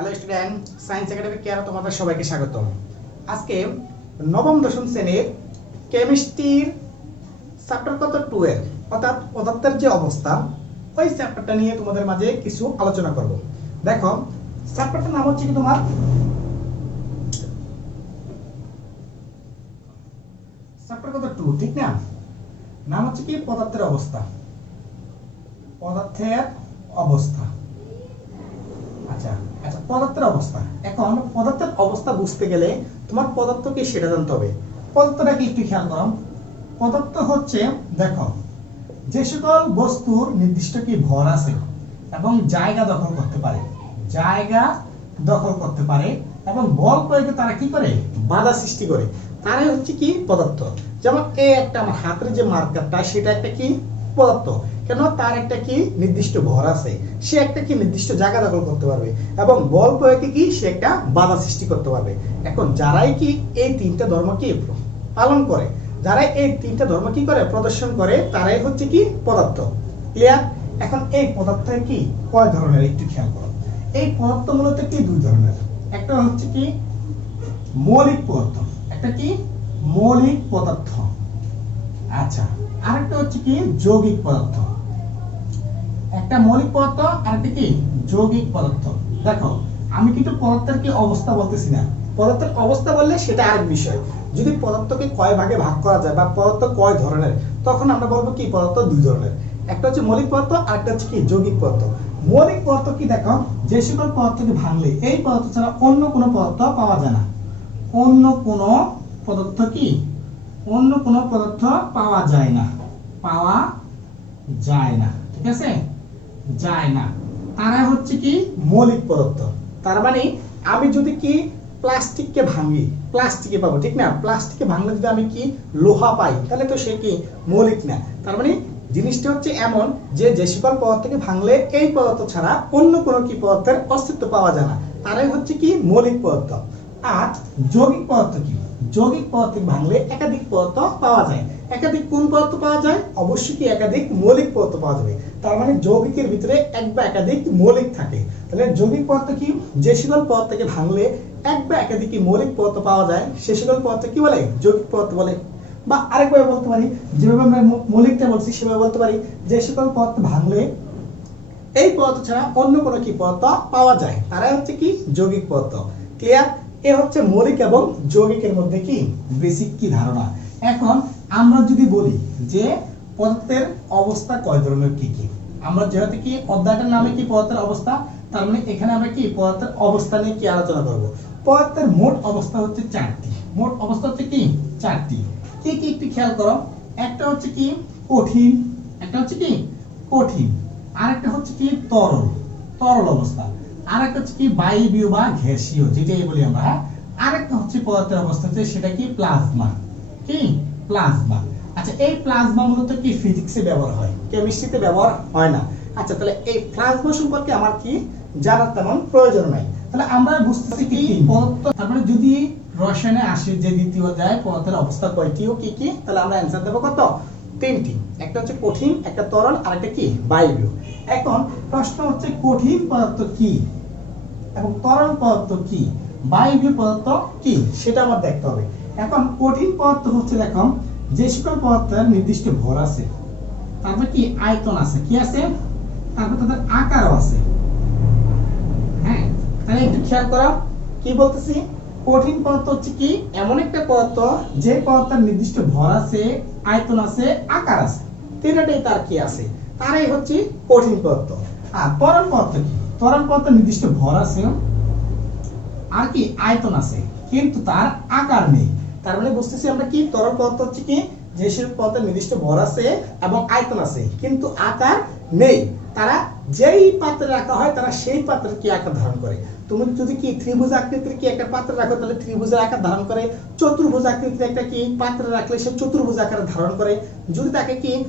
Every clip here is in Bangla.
Hello student science academy care তোমাদের সবাইকে স্বাগতম। আজকে নবম, দশম শ্রেণির কেমিস্ট্রির চ্যাপ্টার কত? টু এর অর্থাৎ পদার্থের যে অবস্থা, ওই চ্যাপ্টারটা নিয়ে তোমাদের মাঝে কিছু আলোচনা করব। দেখো চ্যাপ্টারটার নাম হচ্ছে কি তোমার? চ্যাপ্টার কত? টু ঠিক না? নাম হচ্ছে কি? পদার্থের অবস্থা। পদার্থের অবস্থা। পদার্থের অবস্থা। এখন পদার্থের অবস্থা বুঝতে গেলে তোমার পদার্থ কি সেটা জানতে হবে। পদার্থটা কি একটু খেয়াল করো। পদার্থ হচ্ছে, দেখো, যে সকল বস্তুর নির্দিষ্ট কি ভর আছে এবং জায়গা দখল করতে পারে। জায়গা দখল করতে পারে এবং বল প্রয়োগে তারা কি করে? বাধা সৃষ্টি করে। তারাই হচ্ছে কি পদার্থ। যেমন এই একটা আমার হাতের যে মার্কারটা সেটা একটা কি? পদার্থ। কেন তার একটা কি নির্দিষ্ট ভর আছে? সে একটা কি নির্দিষ্ট জায়গা দখল করতে পারবে? এবং বল প্রয়োগে কি সে একটা বাধা সৃষ্টি করতে পারবে? এখন যারাই কি এই তিনটা ধর্ম কি পালন করে যারা এই তিনটা ধর্ম কি করে? প্রদর্শন করে, তারাই হচ্ছে কি পদার্থ। ক্লিয়ার এখন এই পদার্থ কি কয় ধরনের? একটু খেয়াল করো। এই পদার্থ মূলত কি? দুই ধরনের। একটা হচ্ছে কি মৌলিক পদার্থ। একটা কি মৌলিক পদার্থ। আচ্ছা। আরেকটা হচ্ছে কি যৌগিক পদার্থ। একটা মৌলিক পদার্থ আর একটা কি? যৌগিক পদার্থ। দেখো, আমি কিন্তু পদার্থের কি অবস্থা বলতেছি না। পদার্থের অবস্থা বললে সেটা আরেক বিষয়। যদি পদার্থকে কয় ভাগে ভাগ করা যায় বা পদার্থ কয় ধরনের, তখন আমরা বলব কি পদার্থ দুই ধরনের। একটা হচ্ছে মৌলিক পদার্থ আর একটা হচ্ছে কি? যৌগিক পদার্থ। মৌলিক পদার্থ কি দেখো? যে সকল পদার্থকে ভাঙলে এই পদার্থ ছাড়া অন্য কোনো পদার্থ পাওয়া যায় না। অন্য কোনো পদার্থ কি? অন্য কোনো পদার্থ পাওয়া যায় না। পাওয়া যায় না। ঠিক আছে? যায় না। তারা হচ্ছে কি? মৌলিক পদার্থ। তার মানে আমি যদি কি প্লাস্টিককে ভাঙি, প্লাস্টিকে পাবো, ঠিক না? প্লাস্টিকে ভাঙলে যদি আমি কি লোহা পাই, তাহলে তো সে কি মৌলিক না। তার মানে জিনিসটা হচ্ছে এমন যে যে সকল পদার্থকে ভাঙলে এই পদার্থ ছাড়া অন্য কোনো কি পদার্থের অস্তিত্ব পাওয়া যায় না। তারাই হচ্ছে কি মৌলিক পদার্থ। আর যৌগিক পদার্থ কি? যৌগিক পদার্থ ভাঙলে একাধিক পদার্থ পাওয়া যায়। একাধিক কোন পদার্থ পাওয়া যায়? অবশ্যই কি একাধিক মৌলিক পদার্থ পাওয়া যাবে। তার মানে যৌগিকের ভিতরে এক বা একাধিক মৌলিক থাকে। তাহলে যৌগিক পদার্থ কি? যে সকল পদার্থকে ভাঙলে এক বা একাধিক মৌলিক পদার্থ পাওয়া যায়, সে সকল পদার্থ কি বলে? যৌগিক পদার্থ বলে। বা আরেকভাবে বলতে পারি, যেভাবে আমরা মৌলিকটা বলছি, সেভাবে বলতে পারি, যে সকল পদার্থ ভাঙলে এই পদার্থ ছাড়া অন্য কোনো কি পদার্থ পাওয়া যায়? তারাই হচ্ছে কি? যৌগিক পদার্থ। ক্লিয়ার এ হচ্ছে মৌলিক এবং যৌগিকের মধ্যে কি? বেসিক কি ধারণা। এখন আমরা যদি বলি যে পদার্থের অবস্থা কয় ধরনের কি কি? আমরা যেহেতু কি অধ্যায়টার নামে কি পদার্থের অবস্থা, তার মানে এখানে আমরা কি পদার্থের অবস্থা নিয়ে কি আলোচনা করব? পদার্থের মোট অবস্থা হচ্ছে চারটি। মোট অবস্থা হচ্ছে কি? চারটি। কি কি একটু খেয়াল করো। একটা হচ্ছে কি কঠিন, একটা হচ্ছে কি কঠিন, আরেকটা হচ্ছে কি তরল তরল অবস্থা, আরেকটা হচ্ছে কি বায়বীয় বা গ্যাসীয়, যেটাই বলি আমরা হ্যাঁ? আরেকটা হচ্ছে পদার্থের অবস্থা হচ্ছে সেটা কি প্লাজমা, কি প্লাজমা আচ্ছা এই প্লাজমা মূলত কি ফিজিক্সে ব্যবহার হয়? কেমিস্ট্রিতে ব্যবহার হয় না। আচ্ছা তাহলে এই প্লাজমা সম্পর্কে আমার কি জানার তেমন প্রয়োজন নাই। তাহলে আমরা বুঝতেছি কি পদার্থ। তারপরে যদি রসায়নে আসে, যে দ্বিতীয় অধ্যায়, পদার্থের অবস্থা কয়টি ও কি কি, তাহলে আমরা অ্যান্সার দেবো কত? তিনটি। একটা হচ্ছে কঠিন, একটা তরল আর একটা কি? বায়বীয় এখন প্রশ্ন হচ্ছে, কঠিন পদার্থ কি? এবং তরল পদার্থ কি? বায়বীয় পদার্থ কি? সেটা আমার দেখতে হবে। এখন কঠিন পদার্থ হচ্ছে দেখো যে সকল পদার্থের নির্দিষ্ট ভর আছে, তারপর কি আয়তন আছে, কি আছে? তারপর তাদের আকারও আছে। হ্যাঁ তাহলে একটু খেয়াল করো, কি বলতেছি? কঠিন পদার্থ হচ্ছে কি? এমন একটা পদার্থ যে পদার্থের নির্দিষ্ট ভর আছে, আয়তন আছে, আকার আছে। তিনটাই তার কি আছে? তারাই হচ্ছে কঠিন পদার্থ আর তরল পদার্থ কি? তরল পদার্থের নির্দিষ্ট ভর আছে। আর কি আয়তন আছে, কিন্তু তার আকার নেই। তার মানে বুঝতেছি আমরা কি? তরল পদার্থ হচ্ছে কি? যে সব পদার্থের নির্দিষ্ট ভর আছে এবং আয়তন আছে। কিন্তু আকার নেই। তারা যেই পাত্রে রাখা হয়, তারা সেই পাত্রের কি আকার ধারণ করে? তুমি যদি কি ত্রিভুজ আকৃতির কি একটা পাত্রে রাখো, তাহলে ত্রিভুজের আকার ধারণ করে। চতুর্ভুজ আকৃতির একটা কি পাত্রে রাখলে সে চতুর্ভুজ আকার ধারণ করে। যদি তাকে কি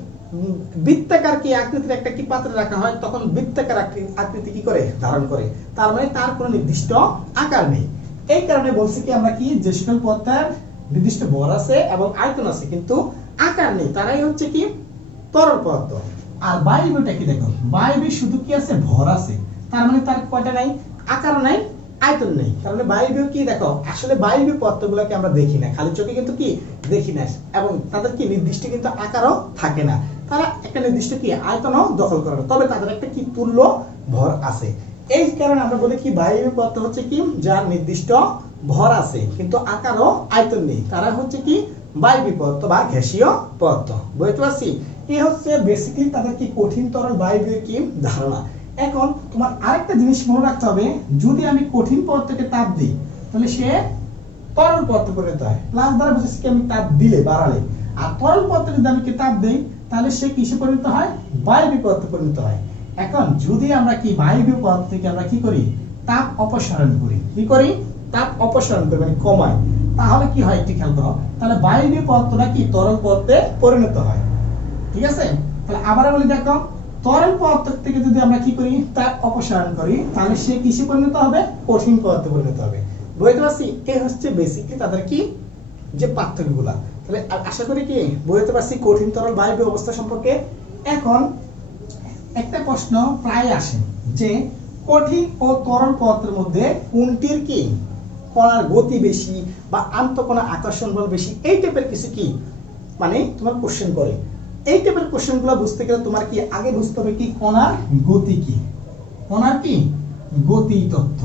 বৃত্তাকার কি আকৃতির একটা কি পাত্রে রাখা হয়, তখন বৃত্তাকার আকৃতি- কি করে? ধারণ করে। তার মানে তার কোনো নির্দিষ্ট আকার নেই। এই কারণে বলছি কি আমরা কি যে সকল পদার্থের নির্দিষ্ট ভর আছে এবং আয়তন আছে, কিন্তু আকার নেই। তারাই হচ্ছে কি? তরল পদার্থ। আর বায়বীয়টা কি দেখো? বায়বী শুধু কি আছে? ভর আছে। তার মানে তার কয়টা নাই? আকার নাই, আয়তন নেই। তার মানে বায়বীয় কি দেখো? আসলে বায়বীয় পদার্থগুলোকে আমরা দেখি না। খালি চোখে কিন্তু কি? দেখি না। এবং তাদের কি? নির্দিষ্ট কিন্তু আকারও থাকে না। তারা একটা নির্দিষ্ট কি? আয়তনও দখল করে তবে তাদের একটা কি? তুল্য ভর আছে। এই কারণে আমরা বলি কি? বায়বীয় পদার্থ হচ্ছে কি? যার নির্দিষ্ট ভর আছে, কিন্তু আকারও আয়তন নেই। তারা হচ্ছে কি? বায়বীয় পদার্থ বা গ্যাসীয় পদার্থ। বুঝতে পারছি? এই হচ্ছে বেসিক্যালি তাদের কি কঠিন তরল বায়বীয় কি ধারণা। এখন তোমার আরেকটা জিনিস মনে রাখতে হবে, যদি আমি কঠিন পদার্থকে তাপ দিই, তাহলে সে তরল পদার্থ পরিণত হয়। প্লাস দ্বারা বুঝেছি কি আমি তাপ দিলে, বাড়ালে। আর তরল পদার্থ যদি আমি তাপ দেই, তাহলে সে কিসে পরিণত হয়? বায়বীয় পদার্থে পরিণত হয়। এখন যদি আমরা কি বায়বীয় পদার্থ থেকে আমরা কি করি? তাপ অপসারণ করি। কি করি? তাপ অপসারণ করি মানে কমাই তাহলে কি হয় একটি খেয়াল করো তাহলে বায়বীয় পদার্থটা কি তরল পরিণত হয়। ঠিক আছে? তাহলে আবার বলি, দেখো, তরল পদার্থ থেকে যদি আমরা কি করি তাপ অপসারণ করি, তাহলে সে কিসে পরিণত হবে? কঠিন পদার্থে পরিণত হবে। বুঝতে পারছি এই হচ্ছে বেসিকলি তাদের কি? যে তাহলে আশা করি কি? বুঝতে পারছি, কঠিন তরল বায়বীয় অবস্থা সম্পর্কে। এখন একটা প্রশ্ন প্রায় আসে যে কঠিন ও তরল পদার্থের মধ্যে কোনটির কি? কণার গতি বেশি বা আন্তঃকণা আকর্ষণ বল বেশি, এই টাইপের কিছু কি? মানে তোমার কোশ্চেন করে। এই টাইপের কোশ্চেনগুলো বুঝতে গেলে তোমার কি আগে বুঝতে হবে কি কণার গতি কি? কণার কি? গতি তত্ত্ব।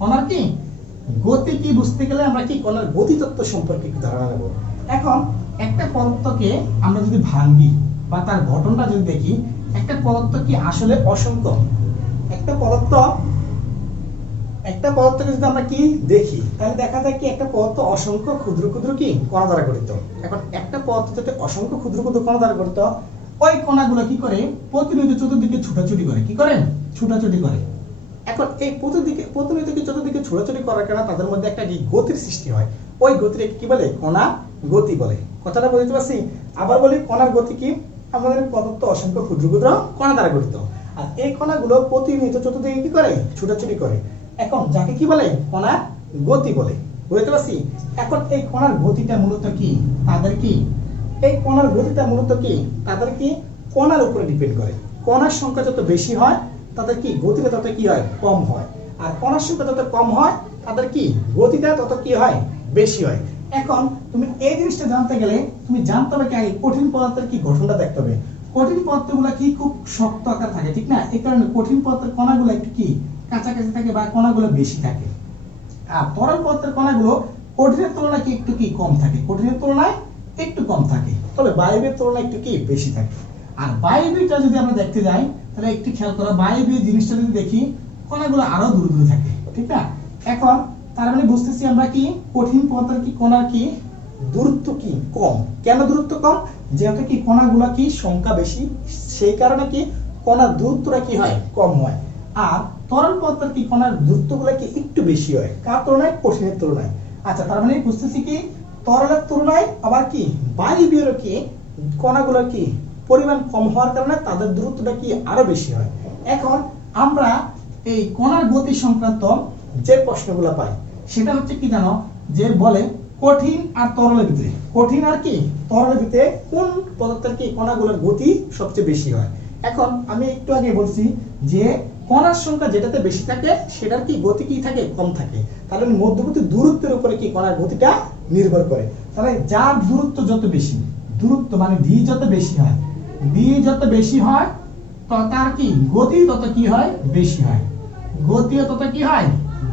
কণার কি? গতি কি বুঝতে গেলে আমরা কি কণার গতি তত্ত্ব সম্পর্কে একটু ধারণা নেব। এখন একটা পদার্থকে আমরা যদি ভাঙ্গি বা তার ঘটনটা যদি দেখি, একটা পদার্থ কি আসলে অসংখ্য একটা পদার্থ একটা পদার্থকে যদি আমরা কি দেখি, তাহলে দেখা যায় কি একটা পদার্থ অসংখ্য ক্ষুদ্র ক্ষুদ্র কি? কণা দ্বারা গঠিত। এখন একটা পদার্থ যাতে অসংখ্য ক্ষুদ্র ক্ষুদ্র কণা দ্বারা গঠিত, ওই কণাগুলো কি করে? প্রতিনিয়ত চতুর্দিকে ছুটাছুটি করে। কি করে? ছুটাছুটি করে। এখন এই প্রতিদিকে প্রতিনিয়ত কি চতুর্দিকে ছোটাছুটি করার কারণে তাদের মধ্যে একটা কি? গতির সৃষ্টি হয়। ওই গতির কি বলে? কণা গতি বলে। কথাটা বুঝতে পারছি? আবার বলি, কণার গতি কি? আমাদের পদার্থ অসংখ্য ক্ষুদ্র ক্ষুদ্র কণা দ্বারা গঠিত। আর এই কণাগুলো প্রতিনিয়ত চতুর্দিকে কি করে? ছুটাছুটি করে। এখন যাকে কি বলে? কণা গতি বলে। বুঝতে পারছি? এখন এই কণার গতিটা মূলত কি? তাদের কি? এই কণার গতিটা মূলত কি? তাদের কি? কণার উপরে ডিপেন্ড করে। কণার সংখ্যা যত বেশি হয়, তাদের কি? গতিটা তত কি হয়? কম হয়। আর কণার সংখ্যা যত কম হয়, তাদের কি? গতিটা তত কি হয়? বেশি হয়। এখন তুমি এই জিনিসটা জানতে গেলে, তুমি জানতে হবে কি আগে কঠিন পদার্থের কি গঠনটা দেখতে হবে। কঠিন পদার্থগুলো কি খুব শক্ত আকার থাকে, ঠিক না? এই কারণে কঠিন পদার্থের কণাগুলো একটু কি? কাছাকাছি থাকে বা কণাগুলো বেশি থাকে। আর তরল পদার্থের কণাগুলো কঠিনের তুলনায় কি একটু কি কম থাকে? কঠিনের তুলনায় একটু কম থাকে। তবে বায়বীয় তুলনায় একটু কি বেশি থাকে। আর বায়বীয়টা যদি আমরা দেখতে যাই, তাহলে একটু খেয়াল করো বায়বীয় জিনিসটা যদি দেখি, কণাগুলো আরও দূরে দূরে থাকে, ঠিক না? এখন তার মানে বুঝতেছি আমরা কি, কঠিন পদার্থের কি, কণার কি দূরত্ব কি কম? কেন দূরত্ব কম? যেহেতু কি কণাগুলো কি সংখ্যা বেশি, সেই কারণে কি কণার দূরত্বটা কি হয়? কম হয়। আর তরল পদার্থের কণার দূরত্বগুলো কি একটু বেশি হয়। কার তুলনায়? কঠিনের তুলনায়। আচ্ছা তার মানে বুঝতেছি কি? তরলের তুলনায় আবার কি? বায়বীয় কি কণাগুলোর কি পরিমাণ কম হওয়ার কারণে তাদের দূরত্বটা কি আরও বেশি হয়? এখন আমরা এই কণার গতি সংক্রান্ত যে প্রশ্নগুলো পাই, সেটা হচ্ছে কি জানো? যে বলে কঠিন আর তরলের ভিতরে। কঠিন আর কি? তরলের ভিতরে কোন পদার্থের কি কণাগুলোর গতি সবচেয়ে বেশি হয়? এখন আমি একটু আগে বলছি যে কণার সংখ্যা যেটাতে বেশি থাকে, সেটার কি গতি কি থাকে? কম থাকে। তাহলে মধ্যবর্তী দূরত্বের উপরে কি কণার গতিটা নির্ভর করে? তাহলে যার দূরত্ব যত বেশি, দূরত্ব মানে ভি যত বেশি হয় ভি যত বেশি হয় তার কি? গতি তত কি হয়? বেশি হয়। গতিও তত কি হয়?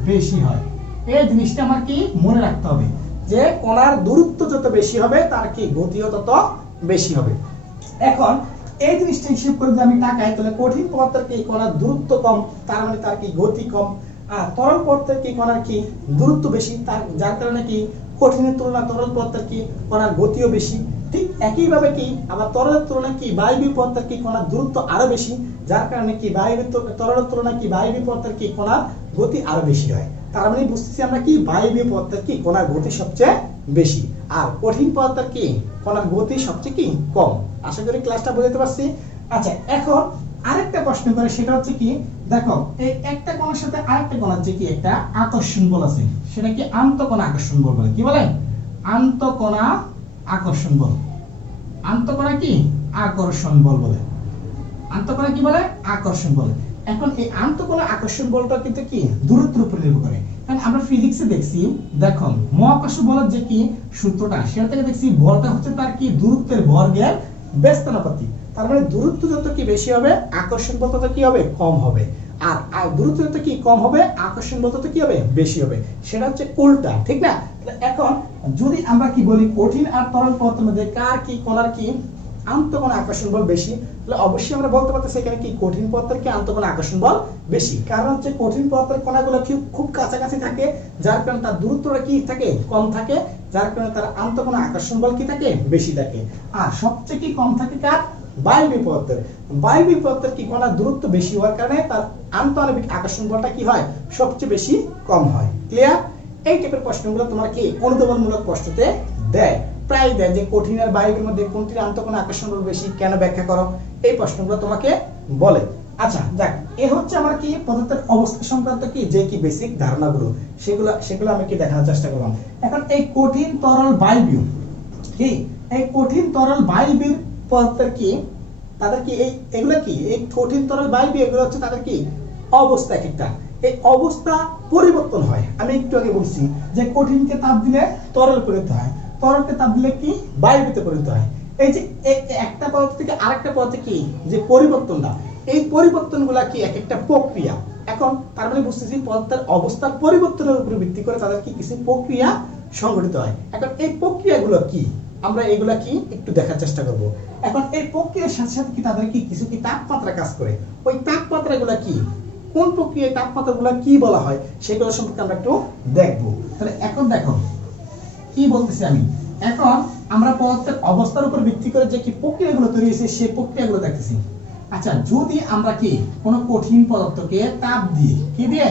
বেশি হয়। এই জিনিসটা আমার কি মনে রাখতে হবে, যে কণার দূরত্ব যত বেশি হবে, তার কি গতিও তত বেশি হবে। এখন এই জিনিসটা হিসেব করে যদি আমি তাকাই তাহলে কঠিন পদার্থের কি কণার দূরত্ব কম, তার মানে তার কি গতি কম। আর তরল পদার্থের কি কণার কি দূরত্ব বেশি, তার, যার কারণে কি কঠিনের তুলনা তরল পদার্থের কি কণার গতিও বেশি। ঠিক একইভাবে কি আবার তরলের তুলনায় কি বায়বীয় পদার্থের কি কণার দূরত্ব আরও বেশি? যার কারণে কি বায়বীয় তরলের তুলনায় কি বায়বীয় পদার্থের কি কণার গতি আরও বেশি হয়। তার মানে বুঝতেছি আমরা কি বায়বীয় পদার্থের কি কণার গতি সবচেয়ে বেশি। আর কঠিন পদার্থের কি কণার গতি সবচেয়ে কি কম? আশা করি ক্লাসটা বুঝতে পারছি? আচ্ছা এখন আরেকটা প্রশ্ন করে, সেটা হচ্ছে কি, দেখো, এই একটা কণার সাথে আরেকটা কণার যে কি একটা আকর্ষণ বল আছে, সেটা কি আন্তঃকণা আকর্ষণ বল বলে, কি বলে? আন্তঃকণা আকর্ষণ বল। আন্তঃকণা কি? আকর্ষণ বল বলে। আন্তঃকণা কি বলে? আকর্ষণ বল। এখন এই আন্তঃকণা আকর্ষণ বলটা কিন্তু কি? দূরত্বের উপর নির্ভর করে। কারণ আমরা ফিজিক্সে দেখছি দেখুন মহাকর্ষ বলের যে কি? সূত্রটা। সেটা থেকে দেখছি বলটা হচ্ছে তার কি? দূরত্বের বর্গের ব্যস্তানুপাতিক তার মানে দূরত্ব যত কি বেশি হবে, আকর্ষণ বল তত কি হবে? কম হবে। আর আর কি কম হবে? আকর্ষণ বল তত কি হবে? বেশি হবে। সেটা হচ্ছে উল্টা, ঠিক না? এখন যদি আমরা কি বলি, কঠিন আর তরল পদার্থের মধ্যে কার কি, কণার কি আন্তঃকোণ আকর্ষণ বল বেশি? তাহলে অবশ্যই আমরা বলতে পারতেছি এখানে কি কঠিন পদার্থের কি আন্তঃকোণ আকর্ষণ বল বেশি। কারণ হচ্ছে কঠিন পদার্থের কণাগুলো কি খুব কাছাকাছি থাকে? যার কারণে তার দূরত্বটা কি থাকে? কম থাকে। যার কারণে তার আন্তঃকোণ আকর্ষণ বল কি থাকে? বেশি থাকে। আর সবচেয়ে কি কম থাকে কার? বায়বীয় পদার্থের বায়বীয় পদার্থের কি কণার দূরত্ব বেশি হওয়ার কারণে তার আন্তঃআণবিক আকর্ষণ বলটা কি হয়? সবচেয়ে বেশি কম হয়। ক্লিয়ার এই টাইপের প্রশ্নগুলো তোমার কি অনুধাবনমূলক প্রশ্নতে দেয়। প্রায় দেয় যে কঠিন আর বায়ুর মধ্যে কোনটির আন্তঃকোণ আকর্ষণ বল বেশি কেন ব্যাখ্যা করো? এই প্রশ্নগুলো তোমাকে বলে। আচ্ছা যাক, এ হচ্ছে আমার কি পদার্থের অবস্থা সংক্রান্ত কি, যে কি বেসিক ধারণাগুলো। সেগুলো সেগুলো আমি কি দেখানোর চেষ্টা করলাম। এখন এই কঠিন তরল বায়বীয় কি? এই কঠিন তরল বায়বীয় পদার্থের কি তাদের কি এই, এগুলো কি? এই কঠিন তরল বায়বীয় এগুলো হচ্ছে তাদের কি? অবস্থা এক একটা। এই অবস্থা পরিবর্তন হয়। আমি একটু আগে বলছি যে কঠিনকে তাপ দিলে তরল পরিণত হয়। তরলকে তাপ দিলে কি? বায়ুতে পরিণত হয়। এই যে একটা পদার্থ থেকে আরেকটা পদার্থে কি? যে পরিবর্তনটা। এই পরিবর্তনগুলা কি এক একটা প্রক্রিয়া? এখন তার মানে বুঝতেছি পদার্থের অবস্থার পরিবর্তনের উপর ভিত্তি করে তাদের কি কিছু প্রক্রিয়া সংঘটিত হয়। এখন এই প্রক্রিয়াগুলো কি? আমরা এগুলা কি একটু দেখার চেষ্টা করব। এখন এই প্রক্রিয়ার সাথে সাথে কি তাদের কি কিছু কি তাপমাত্রা কাজ করে? ওই তাপমাত্রাগুলো কি? কোন প্রক্রিয়ায় তাপমাত্রাগুলো কি বলা হয় সেগুলো সম্পর্কে আমরা একটু দেখব। তাহলে এখন দেখো, কি বলতেছি আমি? এখন আমরা পদার্থের অবস্থার উপর ভিত্তি করে যে কি প্রক্রিয়াগুলো তৈরি হয়েছে, সেই প্রক্রিয়াগুলো দেখতেছি। আচ্ছা যদি আমরা কি কোনো কঠিন পদার্থকে তাপ দিয়ে, কি দিয়ে?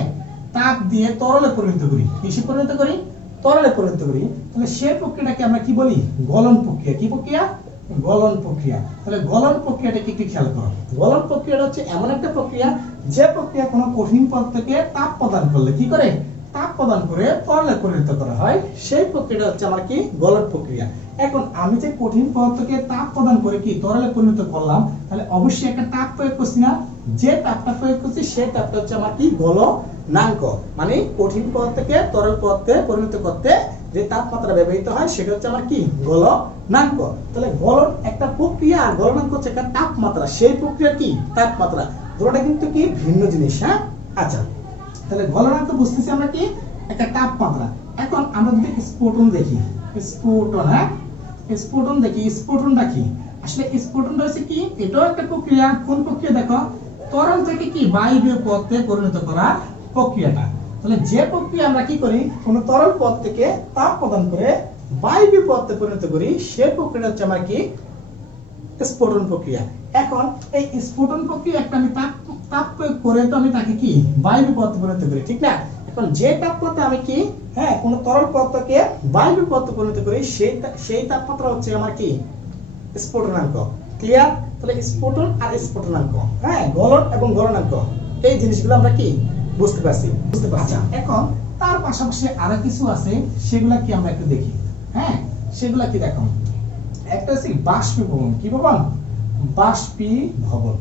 তাপ দিয়ে তরলে পরিণত করি। কিসে পরিণত করি? তরলে পরিণত করি তাহলে সেই প্রক্রিয়াটাকে আমরা কি বলি? গলন প্রক্রিয়া। কি প্রক্রিয়া? গলন প্রক্রিয়া। তাহলে গলন প্রক্রিয়াটাকে একটু খেয়াল করো। গলন প্রক্রিয়াটা হচ্ছে এমন একটা প্রক্রিয়া, যে প্রক্রিয়া কোনো কঠিন পদার্থকে তাপ প্রদান করলে কি করে? তাপ প্রদান করে তরলে পরিণত করা হয়। সেই প্রক্রিয়াটা হচ্ছে আমার কি? গলন প্রক্রিয়া। এখন আমি যে কঠিন পদার্থকে তাপ প্রদান করে কি তরলে পরিণত করলাম, তাহলে অবশ্যই একটা তাপ প্রয়োগ করছি না। যে তাপটা প্রয়োগ করছি, সেই তাপটা হচ্ছে আমার কি? গলনাঙ্ক মানে কঠিন পদার্থকে তরল পদার্থে পরিণত করতে যে তাপমাত্রা ব্যবহৃত হয়, সেটা হচ্ছে আমার কি? গলনাঙ্ক তাহলে গলন একটা প্রক্রিয়া, আর গলনাঙ্ক হচ্ছে একটা তাপমাত্রা। সেই প্রক্রিয়া কি? তাপমাত্রা। দুটোটা কিন্তু কি? ভিন্ন জিনিস হ্যাঁ? আচ্ছা। তাহলে গলনাঙ্ক বুঝতেছি আমরা কি? একটা তাপমাত্রা। এখন আমরা যদি স্ফোটন দেখি। স্ফোটন হ্যাঁ? স্ফোটন দেখি। স্ফোটনটা কি? আসলে স্ফোটনটা হচ্ছে কি? এটাও একটা প্রক্রিয়া। কোন প্রক্রিয়া দেখো? তরল থেকে কি? বায়বীয় পথে পরিণত করার প্রক্রিয়াটা। তাহলে যে প্রক্রিয়া আমরা কি করি? কোন তরল পথ থেকে তাপ প্রদান করে বায়বীয় পথে পরিণত করি, সে প্রক্রিয়া হচ্ছে আমার কি? স্ফোটন প্রক্রিয়া। এখন এই স্ফোটন প্রক্রিয়া একটা আমি তাপ তাপ প্রয়োগ করে তো আমি তাকে কি? বায়ু পদার্থে পরিণত করি, ঠিক না? এখন যে তাপমাত্রা আমি কি? হ্যাঁ কোন তরল পদার্থকে বায়ু পথে পরিণত করি, সেই সেই তাপমাত্রা হচ্ছে আমার কি? স্ফোটনাঙ্ক। ক্লিয়ার তাহলে স্ফোটন আর স্ফোটনাঙ্ক। হ্যাঁ গলন এবং গলনাঙ্ক। এই জিনিসগুলো আমরা কি? বুঝতে পারছি বুঝতে পারছি। এখন তার পাশাপাশি আরও কিছু আছে, সেগুলা কি আমরা একটু দেখি? হ্যাঁ সেগুলা কি দেখো? একটা আছে বাষ্পীভবন। কি ভবন? বাষ্পীভবন।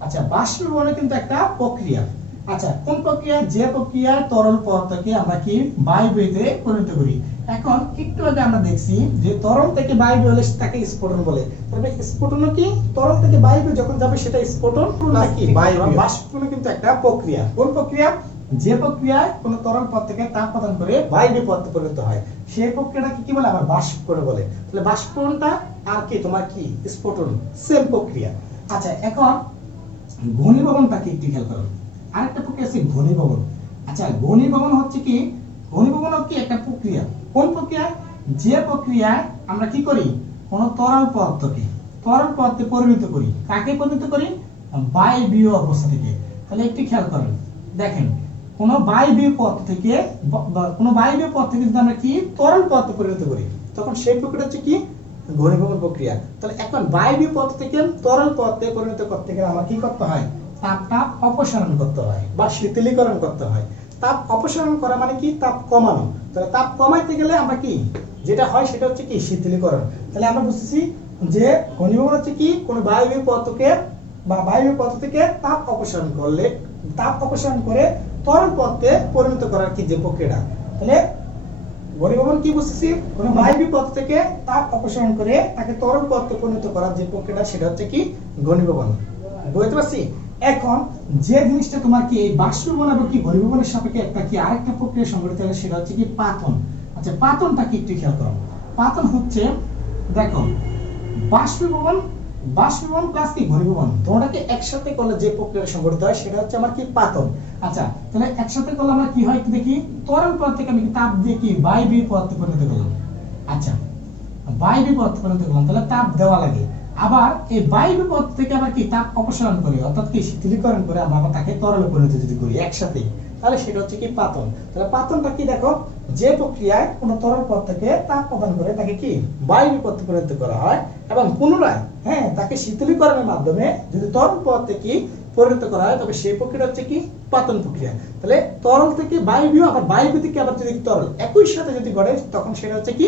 আচ্ছা বাষ্পীভবনে কিন্তু একটা প্রক্রিয়া। আচ্ছা কোন প্রক্রিয়া? যে প্রক্রিয়া তরল পদার্থকে আমরা কি বায়ুতে পরিণত করি? এখন একটু আগে আমরা দেখছি যে তরল থেকে বায়ু হলে তাকে স্ফোটন বলে। তবে স্ফোটন কি? তরল থেকে বায়ু যখন যাবে সেটা স্ফোটন নাকি বায়ু বাষ্পীভবন কিন্তু একটা প্রক্রিয়া। কোন প্রক্রিয়া? যে প্রক্রিয়ায় কোন তরল পদ থেকে তাপ প্রদান করে বায়ু পদার্থে পরিণত হয় সেই প্রক্রিয়াটাকে কি বলে? আবার বাষ্প করে বলে। তাহলে বাষ্পনটা আর কি? তোমার কি? স্ফোটন। সেম প্রক্রিয়া। আচ্ছা এখন ঘনীভবনটাকে একটু খেয়াল করো। আরেকটা প্রক্রিয়া আছে ঘনীভবন। আচ্ছা ঘনীভবন হচ্ছে কি? ঘনীভবন কি একটা প্রক্রিয়া। কোন প্রক্রিয়া? যে প্রক্রিয়ায় আমরা কি করি? কোন তরল পদার্থকে, তরল পদার্থে পরিণত করি। কাকে পরিণত করি? বায়বীয় অবস্থা থেকে। তাহলে একটু খেয়াল করেন। দেখেন, কোন বায়বীয় পথ থেকে কোন বায়বীয় পথ থেকে যদি আমরা কি? তরল পদার্থে পরিণত করি, তখন সেই প্রক্রিয়া হচ্ছে কি? ঘনীভবন প্রক্রিয়া। তাহলে এখন বায়বীয় পথ থেকে তরল পথে পরিণত করতে গেলে আমার কি করতে হয়? তাপটা অপসারণ করতে হয় বা শীতলীকরণ করতে হয়। তাপ অপসারণ করা মানে কি? তাপ কমানো। তাহলে তাপ কমাইতে গেলে আমরা কি? যেটা হয় সেটা হচ্ছে কি? শীতলীকরণ। তাহলে আমরা বুঝতেছি যে ঘনীভবন হচ্ছে কি? কোন বায়বীয় পথকে বা বায়বীয় পথ থেকে তাপ অপসারণ করলে, তাপ অপসারণ করে তরল পথে পরিণত করার কি যে প্রক্রিয়াটা তাহলে ঘনীভবন কি বুঝতেছি? কোনো বায়বী পদ থেকে তাপ অপসারণ করে তাকে তরল পথে পরিণত করার যে প্রক্রিয়াটা সেটা হচ্ছে কি? ঘনীভবন। বুঝতে পারছি? এখন যে জিনিসটা তোমার কি এই বাষ্পীভবন এবং কি ঘনীভবনের সাপেক্ষে একটা কি আরেকটা প্রক্রিয়া সংঘটিত হয় সেটা হচ্ছে কি পাতন। আচ্ছা পাতনটা কি একটু খেয়াল করো। পাতন হচ্ছে, দেখো, বাষ্পীভবন বাষ্পীভবন প্লাস কি ঘনীভবন তোমরাকে একসাথে করলে যে প্রক্রিয়া সংঘটিত হয় সেটা হচ্ছে আমার কি পাতন। আচ্ছা তাহলে একসাথে করলে আমরা কি হয় দেখি। তরল পদার্থ থেকে আমি তাপ দিয়ে কি বায়বী পদার্থে পরিণত করলাম। আচ্ছা বায়বী পদার্থে পরিণত করলাম, তাহলে তাপ দেওয়া লাগে। আবার এই বায়বী পদার্থ থেকে আবার কি তাপ অপসারণ করি, অর্থাৎ কি শীতলীকরণ করে আমরা আবার তাকে তরলে পরিণত যদি করি একসাথেই, তাহলে সেটা হচ্ছে কি পাতন। তাহলে পাতনটা কি দেখো? যে প্রক্রিয়ায় কোনো তরল পদ থেকে তাপ প্রদান করে তাকে কি? বায়বী পদার্থে পরিণত করা হয় এবং পুনরায় হ্যাঁ তাকে শীতলীকরণের মাধ্যমে যদি তরল পদ থেকে পরিণত করা হয়, তবে সেই প্রক্রিয়া হচ্ছে কি? পাতন প্রক্রিয়া। তাহলে তরল থেকে বায়বীয় আবার বায়বী থেকে আবার যদি তরল একই সাথে যদি ঘটে, তখন সেটা হচ্ছে কি?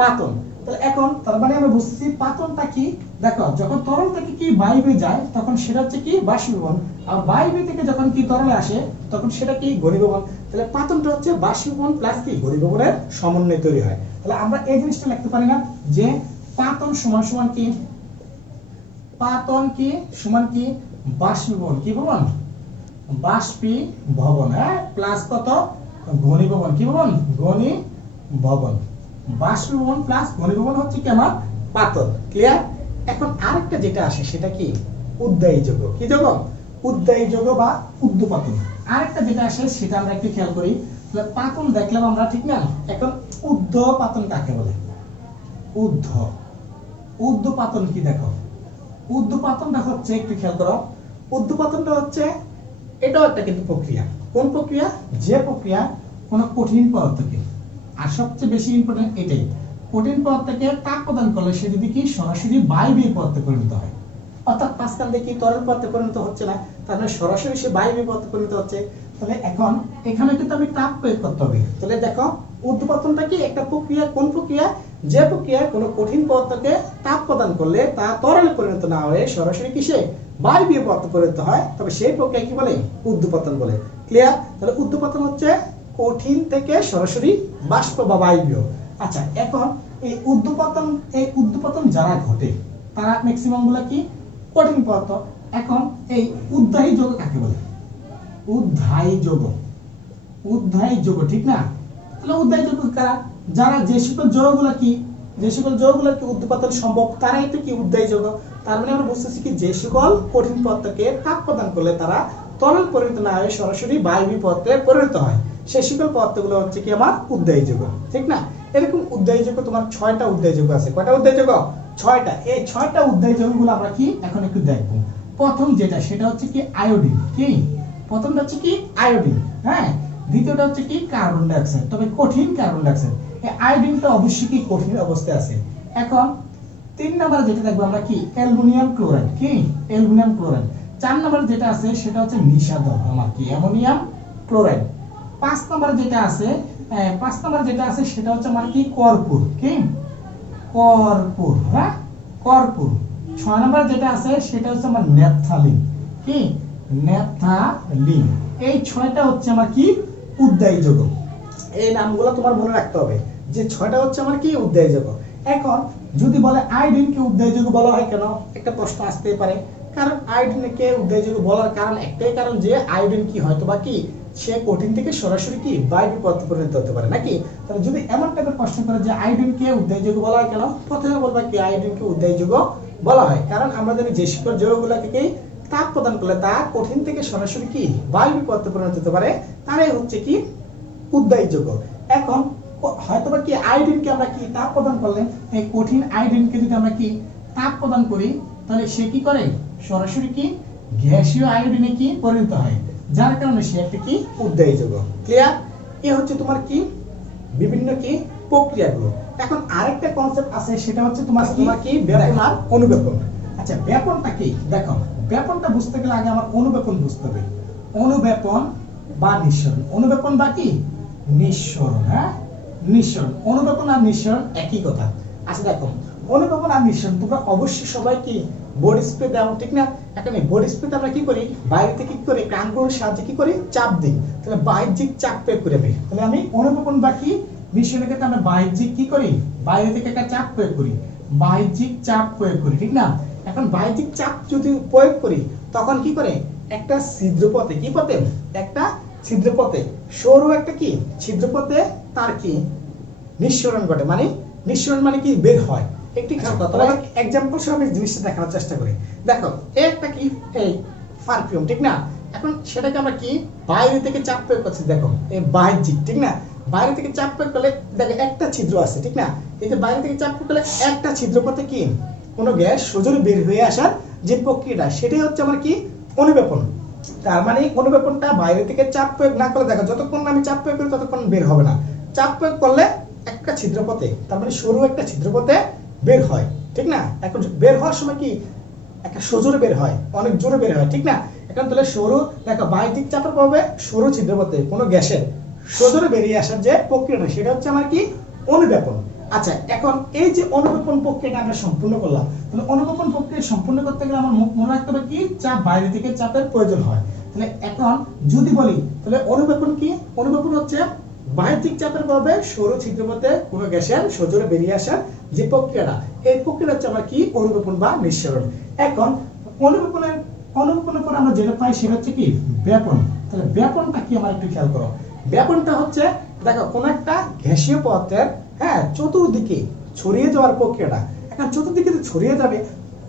পাতন। এখন তার মানে আমরা বুঝতেছি পাতনটা কি? দেখো, যখন তরল থেকে কি বায়ুবে যায়, তখন সেটা হচ্ছে কি? বাষ্পীভবন। আর বায়ুবে থেকে যখন কি তরলে আসে, তখন সেটা কি? ঘনীভবন। তাহলে পাতনটা হচ্ছে বাষ্পীভবন প্লাস কি? ঘনীভবনের সমন্বয় তৈরি হয়। তাহলে আমরা এই জিনিসটা লিখতে পারি না যে পাতন সমান সমান কি? পাতন কি সমান কি? বাষ্পীভবন। কি ভবন? বাষ্পী ভবন হ্যাঁ? প্লাস কত? ঘনীভবন। কি ভবন? ঘনী ভবন বাষ্পীভবন প্লাস ঘনীভবন হচ্ছে কি আমার পাতন ক্লিয়ার এখন আরেকটা যেটা আসে, সেটা কি? উদ্দায়ী যোগ। কি যোগ? উদ্দায়ী যোগ বা উদ্দপাতন আরেকটা যেটা আসে, সেটা আমরা একটু খেয়াল করি। পাতন দেখলাম আমরা, ঠিক না? এখন উদ্ধ পাতন কাকে বলে? উদ্ধ। উদ্ধপাতন কি দেখো? উদ্ধপাতনটা হচ্ছে, একটু খেয়াল করো। উদ্ধপাতনটা হচ্ছে, এটাও একটা কিন্তু প্রক্রিয়া। কোন প্রক্রিয়া? যে প্রক্রিয়া কোনো কঠিন পদার্থকে আর সবচেয়ে বেশি ইম্পর্টেন্ট এটাই কঠিন পদার্থকে তাপ প্রদান করলে সে যদি কি সরাসরি বায়বীয় পদার্থে পরিণত হয়? অর্থাৎ মাঝখান দিয়ে কি তরল পদার্থে পরিণত হচ্ছে না মানে সরাসরি সে বায়বীয় পদার্থে পরিণত হচ্ছে। তাহলে এখন এখানে কিন্তু আমি তাপ প্রয়োগ করতে হবে। তাহলে দেখো উদ্দীপনটা কি একটা প্রক্রিয়া, কোন প্রক্রিয়া? যে প্রক্রিয়া কোনো কঠিন পদার্থকে তাপ প্রদান করলে তা তরলে পরিণত না হয়ে সরাসরি কিসে বায়বীয় পদার্থে পরিণত হয়, তবে সেই প্রক্রিয়া কি বলে? উদ্দীপতন বলে। ক্লিয়ার তাহলে উদ্দীপতন হচ্ছে কঠিন থেকে সরাসরি বাষ্প বা বায়বীয় আচ্ছা এখন এই উদ্দীপতন এই উদ্দীপতন যারা ঘটে, তারা ম্যাক্সিমামগুলা কি? কঠিন পদার্থ। এখন এই উদ্দায়ী যোগ কাকে বলে? উদ্ধায়ী যোগ। উদ্ধায়ী যোগ, ঠিক না? তাহলে উদ্ধায়ী যোগ কারা? যারা যে সকল যোগগুলো কি? যে সকল যোগগুলো কি উদ্দীপতন সম্ভব? তারাই তো কি উদ্ধায়ী যোগ? তার মানে আমরা বুঝতেছি কি যে সকল কঠিন পদার্থকে তাপ প্রদান করলে তারা তরল পরিণত না হয়ে সরাসরি বায়বী পদার্থে পরিণত হয়। সেই সকল পদার্থগুলো হচ্ছে কি আমার উদ্দায়ী যোগ ঠিক না? এরকম উদ্দায়ী যোগ তোমার ছয়টা উদ্দায়ী যোগ আছে। কয়টা উদ্দায়ী যোগ ছয়টা। এই ছয়টা উদ্দায়ী যোগগুলো আমরা কি? এখন একটু দেখব। প্রথম যেটা, সেটা হচ্ছে কি আয়োডিন, কি? প্রথমটা হচ্ছে কি আয়োডিন হ্যাঁ? দ্বিতীয়টা হচ্ছে কি কার্বন ডাইঅক্সাইড। তবে কঠিন কার্বন ডাইঅক্সাইড। এই আয়োডিনটা অবশ্যই কি কঠিন অবস্থায় আছে? এখন তিন নম্বরে যেটা দেখব আমরা কি? অ্যালুমিনিয়াম ক্লোরাইড, কি? Aluminium chloride. চার নম্বরে যেটা আছে, সেটা হচ্ছে নিষাদ আমার কি? Ammonium chloride. পাঁচ নম্বরে যেটা আছে পাঁচ নম্বরে যেটা আছে সেটা হচ্ছে আমার কি? কর্পূর কি? কর্পূর হ্যাঁ? কর্পূর। ছয় নম্বরে যেটা আছে সেটা হচ্ছে আমার ন্যাপথালিন কি? ন্যাপথালিন এই ছয়টা হচ্ছে আমার কি? উদ্দায়ী যোগ এই নামগুলো তোমার মনে রাখতে হবে। যে ছয়টা হচ্ছে আমার কি? উদ্দায়ী যোগ এখন যদি বলে আয়োডিনকে উদ্দায়ী যোগ বলা হয় কেন? একটা প্রশ্ন আসতে পারে। কারণ আয়োডিনকে উদ্দায়ী যোগ বলার কারণ একটাই কারণ যে আয়োডিন কি? হয়তো বা কি? সে কঠিন থেকে সরাসরি কি বায়ু পদার্থে পরিণত হতে পারে, নাকি? তাহলে যদি এমন টাইপের প্রশ্ন করে যে আয়োডিনকে উদ্দায়ী যোগ বলা হয় কেন? প্রথমে বলবা কি আয়োডিনকে উদ্দায়ী যোগ বলা হয়। কারণ আমরা জানি যে সকল যৌগগুলোকে তাপ প্রদান করলে তা কঠিন থেকে সরাসরি কি বায়ু পদার্থে পরিণত হতে পারে, তারাই হচ্ছে কি উদ্দায়ী যোগ এখন ক- হয়তোবা কি আয়োডিনকে আমরা কি তাপ প্রদান করলে এই কঠিন আয়োডিনকে যদি আমরা কি তাপ প্রদান করি, তাহলে সে কি করে? সরাসরি কি গ্যাসীয় আয়োডিনে কি পরিণত হয়। যার কারণে সে একটা কি? উদ্দায়ী যোগ। ক্লিয়ার এ হচ্ছে তোমার কি? বিভিন্ন কি? প্রক্রিয়াগুলো। এখন আরেকটা কনসেপ্ট আছে সেটা হচ্ছে তোমার তোমার কি? ব্যাপন আর অনুব্যাপন। আচ্ছা ব্যাপনটা কি? দেখো ব্যাপনটা বুঝতে গেলে আগে আমার অনুব্যাপন বুঝতে হবে। অনুব্যাপন বা নিঃসরণ। অনুব্যাপন বা কি? নিঃসরণ হ্যাঁ? নিঃসরণ। অনুব্যাপন আর নিঃসরণ একই কথা। আচ্ছা দেখো অনুব্যাপন আর নিঃসরণ তোমরা অবশ্যই সবাই কি? বডি স্প্রে দাও ঠিক না? এখন বডি আমরা কি করি? বাইরে থেকে কি করি? সাহায্যে কি করি? চাপ দিই। তাহলে বাহ্যিক চাপ প্রয়োগ করে আমি তাহলে আমি অনুপকরণ ক্ষেত্রে আমরা বাহ্যিক কি করি? বাইরে থেকে একটা চাপ প্রয়োগ করি। বাহ্যিক চাপ প্রয়োগ করি, ঠিক না? এখন বাহ্যিক চাপ যদি প্রয়োগ করি, তখন কি করে? একটা ছিদ্রপথে, কি পথে? একটা ছিদ্রপথে। সরু একটা কি? ছিদ্রপথে তার কি? নিঃসরণ ঘটে। মানে নিঃসরণ মানে কি? বের হয়। একটি খেয়াল করো তাহলে এক্সাম্পল সহ আমি জিনিসটা দেখানোর চেষ্টা করি। দেখো একটা কি? এই পারফিউম ঠিক না? এখন সেটাকে আমরা কি? বাইরে থেকে চাপ প্রয়োগ করছি দেখো এই বাহ্যিক ঠিক না? বাইরে থেকে চাপ প্রয়োগ করলে দেখো একটা ছিদ্র আছে ঠিক না? এই যে বাইরে থেকে চাপ প্রয়োগ করলে একটা ছিদ্র পথে কি? কোনো গ্যাস সোজরে বের হয়ে আসার যে প্রক্রিয়াটা সেটাই হচ্ছে আমার কি? অনুবেপন। তার মানে অনুবেপনটা বাইরে থেকে চাপ প্রয়োগ না করলে দেখো যতক্ষণ আমি চাপ প্রয়োগ করি ততক্ষণ বের হবে না। চাপ প্রয়োগ করলে একটা ছিদ্রপথে তার মানে সরু একটা ছিদ্রপথে বের হয়, ঠিক না? এখন বের হওয়ার সময় কি একটা সজোরে বের হয়, অনেক জোরে বের হয়, ঠিক না? এখন তাহলে সরু, দেখো বাহ্যিক চাপের প্রভাবে সরু ছিদ্রপথে কোনো গ্যাসের। সজোরে বেরিয়ে আসার যে প্রক্রিয়াটা, সেটা হচ্ছে আমার কি? অনুবেপন আচ্ছা এখন এই যে অনুবেপন প্রক্রিয়াটা আমরা সম্পূর্ণ করলাম, তাহলে অনুবেপন প্রক্রিয়া সম্পূর্ণ করতে গেলে আমার মনে রাখতে হবে কি? চাপ বাইরে থেকে চাপের প্রয়োজন হয়। তাহলে এখন যদি বলি, তাহলে অনুবেপন কি? অনুবেপন হচ্ছে বাহ্যিক চাপের প্রভাবে সৌর ছিদ্রপথে কোনো গ্যাসের সজোরে বেরিয়ে আসার যে প্রক্রিয়াটা, এই প্রক্রিয়া হচ্ছে আমার কি অনুবেপন বা নিঃসরণ। এখন অনুবেপনের পর আমরা যেটা পাই সেটা হচ্ছে কি? ব্যাপন। তাহলে ব্যাপনটা কি একটু খেয়াল করো। ব্যাপনটা হচ্ছে, দেখো একটা গ্যাসীয় হ্যাঁ চতুর্দিকে ছড়িয়ে যাওয়ার প্রক্রিয়াটা। এখন চতুর্দিকে যে ছড়িয়ে যাবে,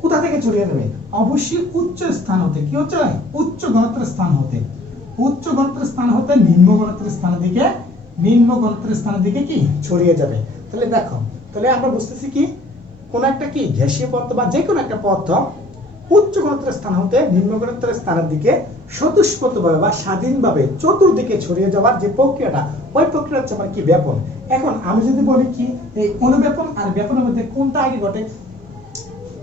কোথা থেকে ছড়িয়ে যাবে? অবশ্যই উচ্চ স্থান হতে। কি হচ্ছে? উচ্চ ঘনত্বের স্থান হতে। উচ্চ ঘনত্বের স্থান হতে নিম্ন ঘনত্বের স্থানের দিকে নিম্ন ঘনত্বের স্থানের দিকে কি? ছড়িয়ে যাবে। তাহলে দেখো, তাহলে আমরা বুঝতেছি কি? কোন একটা কি? গ্যাসীয় পদার্থ বা যে কোনো একটা পদার্থ উচ্চ ঘনত্বের স্থান হতে নিম্ন ঘনত্বের স্থানের দিকে স্বতঃস্ফূর্তভাবে বা স্বাধীনভাবে চতুর্দিকে ছড়িয়ে যাওয়ার যে প্রক্রিয়াটা, ওই প্রক্রিয়া হচ্ছে আমার কি? ব্যাপন। এখন আমি যদি বলি কি, এই অনুব্যাপন আর ব্যাপনের মধ্যে কোনটা আগে ঘটে?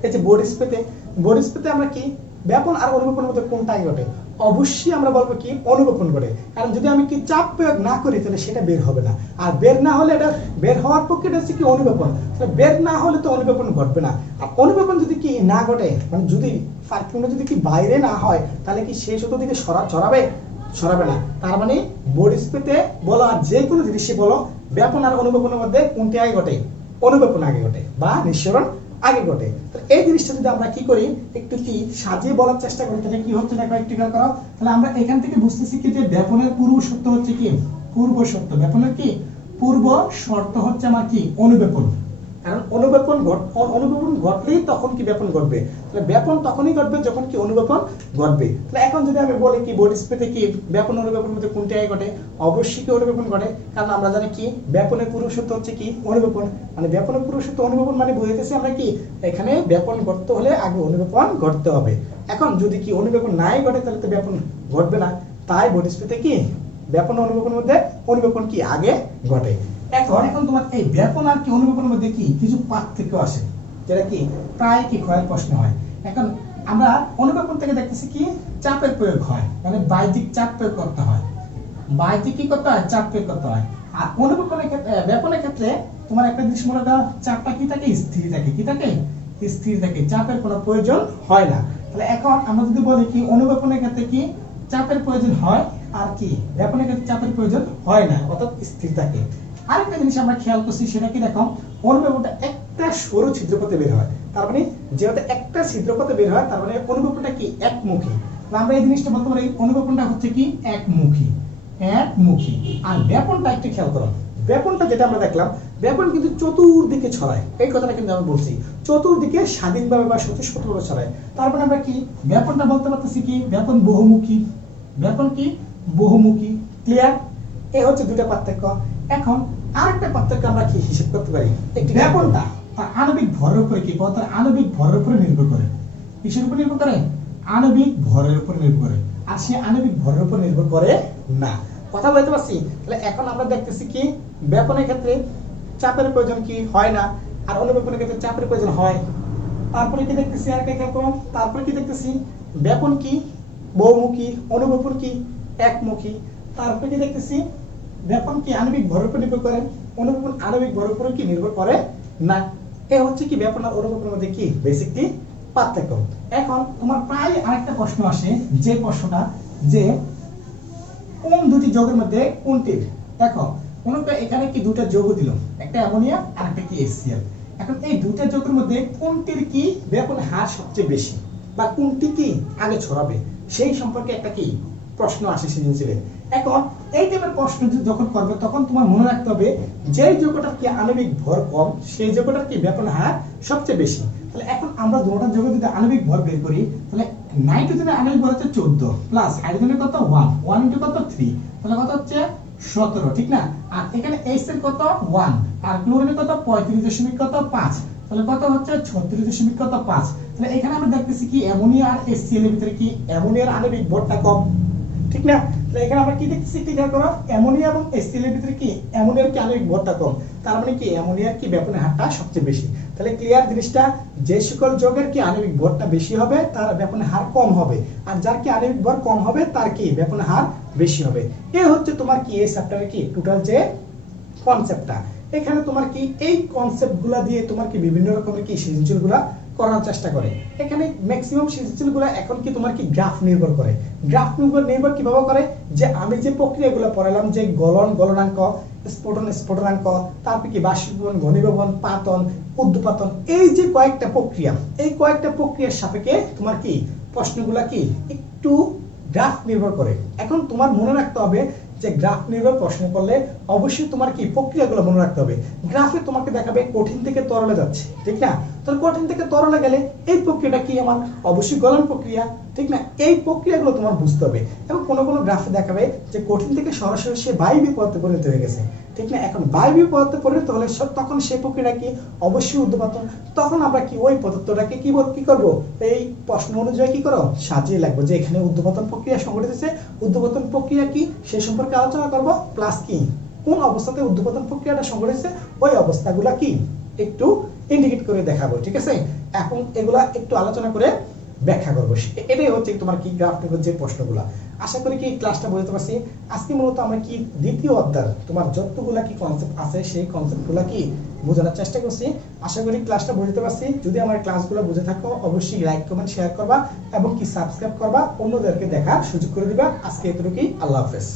এই যে বোর্ড স্পেতে বোর্ড স্পেতে আমরা কি? ব্যাপন আর অনুবেপনের মধ্যে কোনটা আগে ঘটে? অবশ্যই আমরা বলব কি অনুবেপন ঘটে কারণ যদি আমি কি চাপ প্রয়োগ না করি, তাহলে সেটা বের হবে না। আর বের না হলে এটা বের হওয়ার প্রক্রিয়াটা হচ্ছে কি অনুবেপন তাহলে বের না হলে তো অনুবেপন ঘটবে না। আর অনুবেপন যদি কি না ঘটে মানে যদি পারফিউমটা যদি কি বাইরে না হয়, তাহলে কি সেই সুতো দিকে সরা ছড়াবে ছড়াবে না। তার মানে বোর্ড স্পেতে বলো আর যে কোনো জিনিসই বলো, ব্যাপন আর অনুবেপনের মধ্যে কোনটি আগে ঘটে? অনুবেপন আগে ঘটে বা নিঃসরণ আগে ঘটে। তো এই জিনিসটা যদি আমরা কি করি, একটু কি সাজিয়ে বলার চেষ্টা করি, তাহলে কি হচ্ছে দেখো একটু খেয়াল করা। তাহলে আমরা এখান থেকে বুঝতেছি কি যে ব্যাপনের পূর্ব সত্য হচ্ছে কি? পূর্ব সত্য। ব্যাপনের কি? পূর্ব শর্ত হচ্ছে আমার কি? অনুবেপন কারণ ঘটলেই তখন কি ব্যাপন ঘটবে? তাহলে ব্যাপন তখনই ঘটবে যখন কি ঘটবে। তাহলে এখন যদি আমি বলি কি কি ব্যাপন মধ্যে ঘটে? অবশ্যই কি ঘটে। কারণ আমরা জানি কি, ব্যাপনের পুরুষত্ব হচ্ছে কি মানে ব্যাপনের পুরুষত্ব মানে আমরা কি, এখানে ব্যাপন ঘটতে হলে আগে অনুবেপন ঘটতে হবে। এখন যদি কি অনুবেপন নাই ঘটে, তাহলে তো ব্যাপন ঘটবে না। তাই বডি কি, ব্যাপন ও অনুবেপনের মধ্যে অনুবেপন কি আগে ঘটে? এখন এখন তোমার এই ব্যাপন আর কি অনুবেপনের মধ্যে কি কিছু পার্থক্য আসে যেটা কি প্রায় কি ক্ষয়ের প্রশ্ন হয়। এখন আমরা অনুবেপন থেকে দেখতেছি কি, চাপের প্রয়োগ হয় মানে বাহ্যিক চাপ প্রয়োগ করতে হয়। বাহ্যিক কি করতে হয়? চাপ প্রয়োগ করতে হয়। আর অনুবেপনের ক্ষেত্রে ব্যাপনের ক্ষেত্রে তোমার একটা জিনিস মনে রাখা চাপটা কি থাকে? স্থির থাকে। কি থাকে? স্থির থাকে। চাপের কোনো প্রয়োজন হয় না। তাহলে এখন আমরা যদি বলি কি অনুবেপনের ক্ষেত্রে কি চাপের প্রয়োজন হয়, আর কি ব্যাপনের ক্ষেত্রে চাপের প্রয়োজন হয় না, অর্থাৎ স্থির থাকে। আরেকটা জিনিস আমরা খেয়াল করছি, সেটা কি দেখো? অনুবেপনটা একটা সরু ছিদ্রপথে বের হয়। তার মানে যেহেতু একটা ছিদ্রপথে বের হয়, তার মানে অনুবেপনটা কি? একমুখী। আমরা এই জিনিসটা বলতে পারি অনুবেপনটা হচ্ছে কি? একমুখী। একমুখী। আর ব্যাপনটা একটু খেয়াল করো। ব্যাপনটা যেটা আমরা দেখলাম, ব্যাপন কিন্তু চতুর্দিকে ছড়ায়। এই কথাটা কিন্তু আমি বলছি, চতুর্দিকে স্বাধীনভাবে বা স্বতঃস্ফূর্তভাবে ছড়ায়। তারপরে আমরা কি? ব্যাপনটা বলতে পারতেছি কি? ব্যাপন বহুমুখী। ব্যাপন কি? বহুমুখী। ক্লিয়ার এই হচ্ছে দুটা পার্থক্য। এখন আরেকটা পার্থক্য আমরা কি হিসেব করতে পারি? একটি ব্যাপনটা তার আণবিক ভরের উপরে কি? তার আণবিক ভরের উপরে নির্ভর করে। কিসের উপর নির্ভর করে? আণবিক ভরের উপর নির্ভর করে। আর সে আণবিক ভরের উপর নির্ভর করে না। কথা বলতে পারছি? তাহলে এখন আমরা দেখতেছি কি? ব্যাপনের ক্ষেত্রে চাপের প্রয়োজন কি? হয় না। আর অনুবেপনের ক্ষেত্রে চাপের প্রয়োজন হয়। তারপরে কি দেখতেছি? আর করুন। তারপরে কি দেখতেছি? ব্যাপন কি? বহুমুখী। অনুবেপন কি? একমুখী। তারপরে কি দেখতেছি? ব্যাপন কি আণবিক ভরের উপর নির্ভর করে অনুবেপন আণবিক ভরের উপর কি নির্ভর করে না। এ হচ্ছে কি ব্যাপন আর অনুবেপনের মধ্যে কি? বেসিকলি পার্থক্য। এখন তোমার প্রায় আরেকটা প্রশ্ন আসে, যে প্রশ্নটা, যে কোন দুটি যোগের মধ্যে কোনটির দেখো, মনে এখানে কি দুটো যোগ দিল একটা অ্যামোনিয়া আর একটা কি HCl এখন এই দুটো যোগের মধ্যে কোনটির কি ব্যাপন হার সবচেয়ে বেশি বা কোনটি কি আগে ছড়াবে? সেই সম্পর্কে একটা কি প্রশ্ন আসে সৃজনশীলে। এখন এই টাইপের প্রশ্ন যখন করবে, তখন তোমার মনে রাখতে হবে যে যোগটার কি আণবিক ভর কম, সেই যোগটার কি ব্যাপন হার সবচেয়ে বেশি। তাহলে এখন আমরা দুটো যোগ যদি আণবিক ভর বের করি, তাহলে নাইট্রোজেনের আণবিক ভর হচ্ছে চোদ্দ, প্লাস হাইড্রোজেনের কত? ওয়ান ওয়ান ইন্টু কত? থ্রি। তাহলে কত হচ্ছে? সতেরো, ঠিক না? আর এখানে এইচ এর কত? ওয়ান। আর ক্লোরিনের কত? পঁয়ত্রিশ দশমিক কত? পাঁচ। তাহলে কত হচ্ছে? ছত্রিশ দশমিক কত? পাঁচ। তাহলে এখানে আমরা দেখতেছি কি, অ্যামোনিয়া আর এসসিএল এর ভিতরে কি? অ্যামোনিয়ার আণবিক ভরটা কম। ঠিক না? তাহলে এখানে আমরা কি দেখতেছি? ক্লিয়ার করো। অ্যামোনিয়া এবং এসসিএল এর ভিতরে কি? অ্যামোনিয়ার কি আণবিক ভরটা কম তার মানে কি অ্যামোনিয়ার কি ব্যাপনের হারটা সবচেয়ে বেশি? তাহলে ক্লিয়ার জিনিসটা, যে সকল যোগের কি আণবিক ভরটা বেশি হবে, তার ব্যাপনের হার কম হবে। আর যার কি আণবিক ভর কম হবে, তার কি ব্যাপনের হার বেশি হবে? এ হচ্ছে তোমার কি? এই চ্যাপ্টারের কি? টোটাল যে কনসেপ্টটা এখানে তোমার কি? এই কনসেপ্টগুলা দিয়ে তোমার কি বিভিন্ন রকমের কি সৃজনশীলগুলা করার চেষ্টা করে। এখানে ম্যাক্সিমাম সৃজনশীলগুলো এখন কি তোমার কি গ্রাফ নির্ভর করে? গ্রাফ নির্ভর নির্ভর কীভাবে করে? যে আমি যে প্রক্রিয়াগুলো পড়ালাম, যে গলন, গলনাঙ্ক, স্ফোটন, স্ফোটনাঙ্ক, তারপর কি বাষ্পীভবন, ঘনীভবন, পাতন উদ্দুপাতন এই যে কয়েকটা প্রক্রিয়া, এই কয়েকটা প্রক্রিয়ার সাপেক্ষে তোমার কি প্রশ্নগুলা কি একটু গ্রাফ নির্ভর করে। এখন তোমার মনে রাখতে হবে যে গ্রাফ নির্ভর প্রশ্ন করলে অবশ্যই তোমার কি প্রক্রিয়াগুলো মনে রাখতে হবে। গ্রাফে তোমাকে দেখাবে কঠিন থেকে তরলে যাচ্ছে, ঠিক না? তো কঠিন থেকে তরলে গেলে এই প্রক্রিয়াটা কি আমার? অবশ্যই গলন প্রক্রিয়া। ঠিক না? এই প্রক্রিয়াগুলো তোমার বুঝতে হবে। এবং কোনো কোনো গ্রাফে দেখাবে যে কঠিন থেকে সরাসরি সে বায়বীয় পদার্থে পরিণত হয়ে গেছে। ঠিক না? এখন বায়বীয় পদার্থে পরিণত হলে তখন সেই প্রক্রিয়াটা কি? অবশ্যই উদ্যপাতন তখন আমরা কি ওই পদার্থটাকে কি কি করব? এই প্রশ্ন অনুযায়ী কি করো? সাজিয়ে লাগবো যে এখানে উদ্যপাতন প্রক্রিয়া সংঘটিত হয়েছে। উদ্যপাতন প্রক্রিয়া কি? সে সম্পর্কে আলোচনা করব। প্লাস কি? কোন অবস্থাতে উদ্যপাতন প্রক্রিয়াটা সংঘটিত হয়েছে? ওই অবস্থাগুলা কি? একটু ইন্ডিকেট করে দেখাবো, ঠিক আছে? এখন এগুলা একটু আলোচনা করে ব্যাখ্যা করব। এটাই হচ্ছে তোমার কি গ্রাফ নির্ভর যে প্রশ্নগুলো। আশা করি কি ক্লাসটা বুঝতে পারছি। আজকে মূলত আমরা কি দ্বিতীয় অধ্যায় তোমার যতগুলা কি কনসেপ্ট আছে, সেই কনসেপ্টগুলো কি বোঝানোর চেষ্টা করছি। আশা করি ক্লাসটা বুঝতে পারছি। যদি আমার ক্লাসগুলো বুঝে থাকো, অবশ্যই লাইক কমেন্ট শেয়ার করবা এবং কি সাবস্ক্রাইব করবা, অন্যদেরকে দেখার সুযোগ করে দিবা। আজকে এতটুকুই। আল্লাহ হাফেজ।